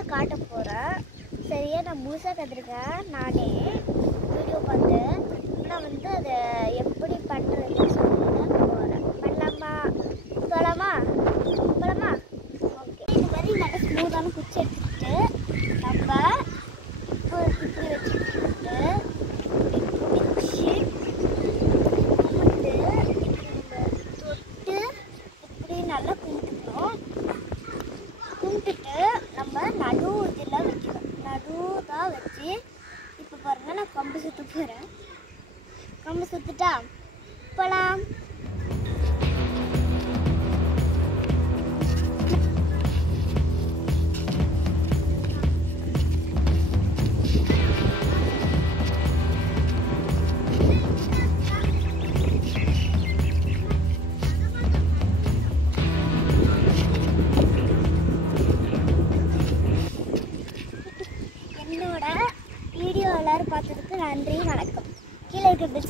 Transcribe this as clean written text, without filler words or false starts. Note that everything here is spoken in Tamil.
நான் காட்ட போகிறேன். சரியா, நான் முழுசாக கற்றுருக்கேன் நானே வீடியோ பார்த்து. நான் வந்து அதை எப்படி பண்ணுறதுன்னு சொல்லி போகிறேன். பண்ணலாமா? போகலாமா? ஓகே. இது மாதிரி நல்லா ஸ்மூத்தான குச்சி எடுத்துக்கிட்டு நம்ம இப்படி வச்சுக்கிட்டு இப்படி நல்லா கும்பிட்டுட்டு நம்ம நடு இதில் வைக்கணும். நடு தான் வச்சு இப்போ பாருங்கள், நான் கம்பு சுற்ற போகிறேன். கம்பு சுற்றுட்டா போகலாம். என்னோட வீடியோ எல்லோரும் பார்த்ததுக்கு நன்றி, வணக்கம். கீழே இருக்க பெல்